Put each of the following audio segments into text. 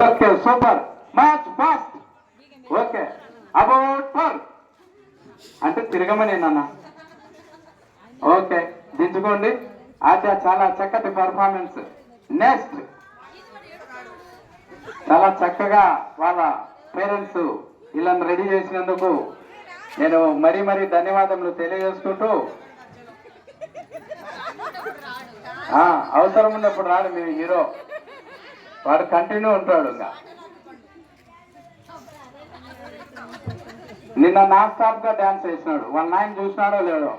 Okay super match fast. Okay about for అంటే తిరగమని నాన్న. Okay దించుకోండి. ఆచా చాలా చక్కటి పర్ఫార్మెన్స్. నెక్స్ట్ చాలా చక్కగా వాళ్ళ పేరెంట్స్ వీళ్ళని రెడీ చేసినందుకు నేను మరీ మరీ ధన్యవాదములు తెలియజేసుకుంటూ, అవసరం ఉన్నప్పుడు రాడు మీ హీరో, వాడు కంటిన్యూ ఉంటాడు. ఇంకా నిన్న నాన్ స్టాప్ గా డాన్స్ వేసినాడు. వాళ్ళ నాయన చూసినాడో లేడో.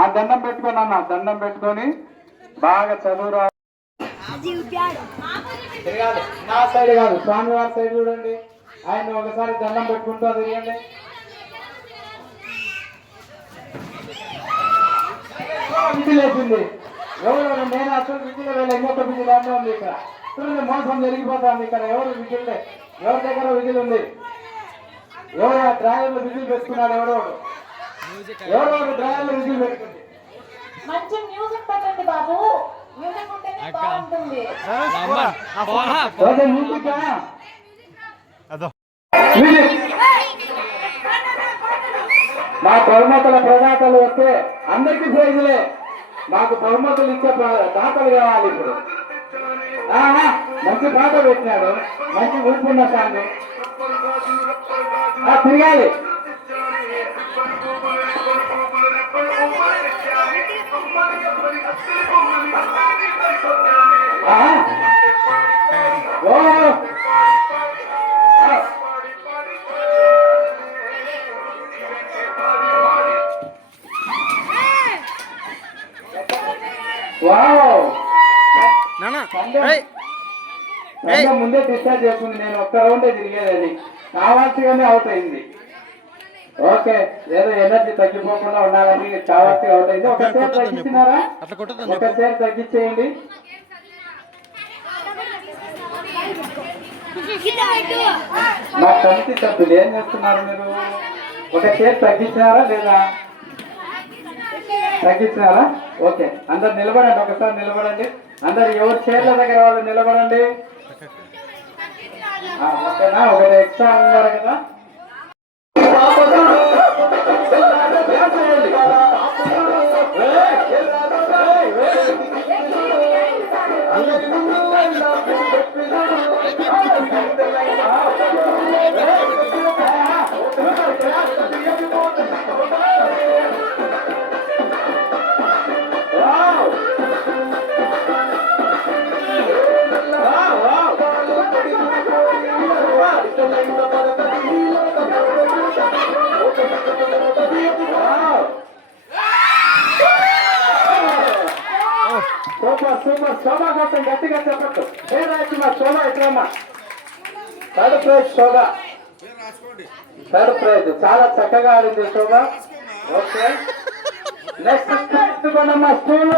ఆ దండం పెట్టుకొని అన్న, దండం పెట్టుకొని బాగా చదువురా. తిరగాలి నా సైడ్ కాదు, స్వామివారి సైడ్ చూడండి. ఆయన ఒకసారి దండం పెట్టుకుంటూ తిరగండి. విజిల్ వేసింది ఎవరు? నేను అసలు విజిల్ వేళ ఇంకొక విజిల్ అంటే ఉంది ఇక్కడ. చూడండి మోసం జరిగిపోతుంది ఇక్కడ. ఎవరు విజిల్? ఎవరి దగ్గర విజిల్ ఉంది? ఎవరు ఆ డ్రాయర్లో విజిల్ పెట్టుకున్నాడు? ఎవరు డ్రాయర్లో విజిల్ పెట్టుకుంది? మంచి మ్యూజిక్ పెట్టండి బాబు. మ్యూజిక్ ఉంటే బాగుంటుంది. మా బహుమతుల ప్రదాతలు వస్తే అందరికీ ప్రైజులే. మాకు బహుమతులు ఇచ్చే దాతలు కావాలి. ఇప్పుడు మంచి పాట పెట్టినాడు, మంచి ఊపున్న సాంగ్. తిరగాలి. ముందే డిశ్చార్జ్ చేసుకుంది. నేను ఒక్క రౌండే తిరిగేది, అది కావాల్సిగానే అవుట్ అయింది. ఓకే ఏదో ఎనర్జీ తగ్గిపోకుండా ఉండాలని కావాల్సి అవుట్ అయింది. ఒక సేర్ తగ్గించినారా? ఒక సేర్ తగ్గించేయండి. మా కమిటీ సభ్యులు ఏం చేస్తున్నారు మీరు? ఒక సేర్ తగ్గించినారా లేదా? తగ్గించినారా? ఓకే అందరు నిలబడండి. ఒకసారి నిలబడండి అందరు. ఎవరు చైర్ల దగ్గర వాళ్ళు నిలబడండి. ఓకేనా? ఒకటి ఎక్స్ట్రా ఉన్నారు కదా. Super super. శోభా కోసం గట్టిగా చెప్పట్టు. ఏ రాయమ్మా శోభా ఎట్లమ్మా? Third prize Shobha. Third prize చాలా చక్కగా ఆడింది శోభా. ఓకే నెక్స్ట్ తీసుకోండమ్మా. స్టూల్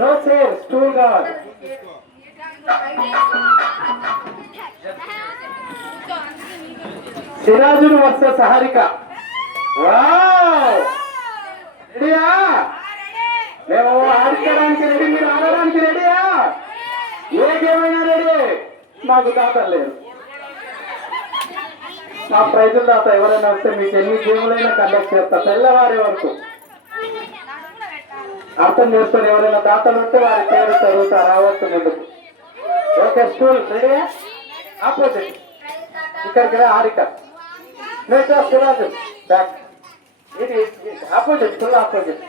నో చైర్, స్టూల్ కావాలి. సిరాజులు వర్సెస్ హారిక. వావ్ రెడీయా? మేము ఆడుకోవడానికి రెడీ, మీరు ఆడడానికి రెడీయా? ఏ గేమ్ అయినా రెడీ. మాకు దాతలు లేరు. మా ప్రైజుల దాత ఎవరైనా వస్తే మీకు ఎన్ని గేములైనా కండక్ట్ చేస్తా తెల్లవారే వరకు. అర్థం చేసుకొని ఎవరైనా దాతలు ఉంటే వారి పేరు చదువుతా రావచ్చు ముందుకు. ఓకే స్కూల్ రెడీయా? ఆపోజిట్ ఇక్కడికి హారిక. Next Siraju back. ఇది ఆపోజిట్, ఫుల్ ఆపోజిట్.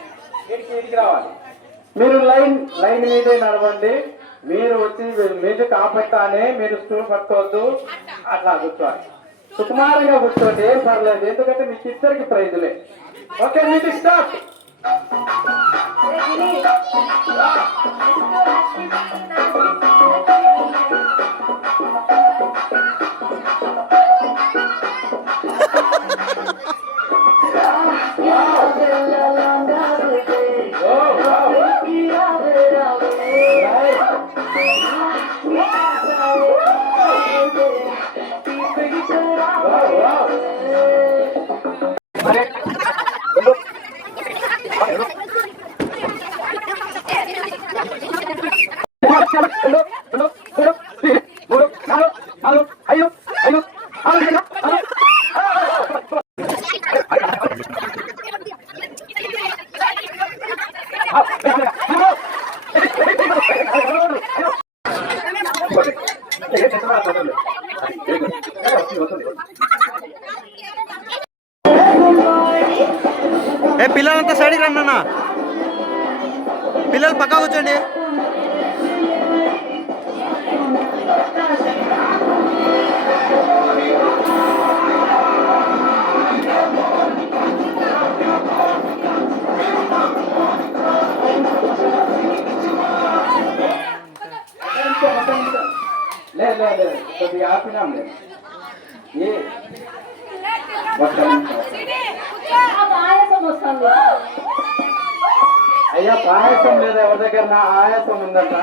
ఇడికి రావాలి. మీరు లైన్ మీదే నడవండి. మీరు వచ్చి మ్యూజిక్ ఆపట్టానే మీరు స్టూల్ పట్టుకోవద్దు. అట్లా కూర్చోవాలి. సుకుమారంగా కూర్చోండి, ఏం పర్లేదు. ఎందుకంటే మీకు ఇద్దరికి ప్రైజులే. Okay music start. ఏ పిల్లలంతా సైడ్కి రండి అన్న, పిల్లలు పక్కా కూర్చోండి. లేదు లేదు లేదు కొద్దిగా ఆపినాం లేదు ఏ ఒక్క నిమిషం. ఆయాసం వస్తుంది. అయ్యా పాయసం లేదా ఎవరి దగ్గర? నా ఆయాసం ఉందట.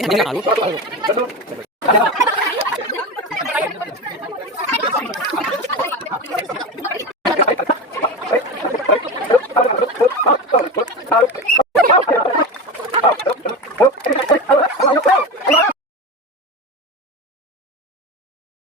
Ini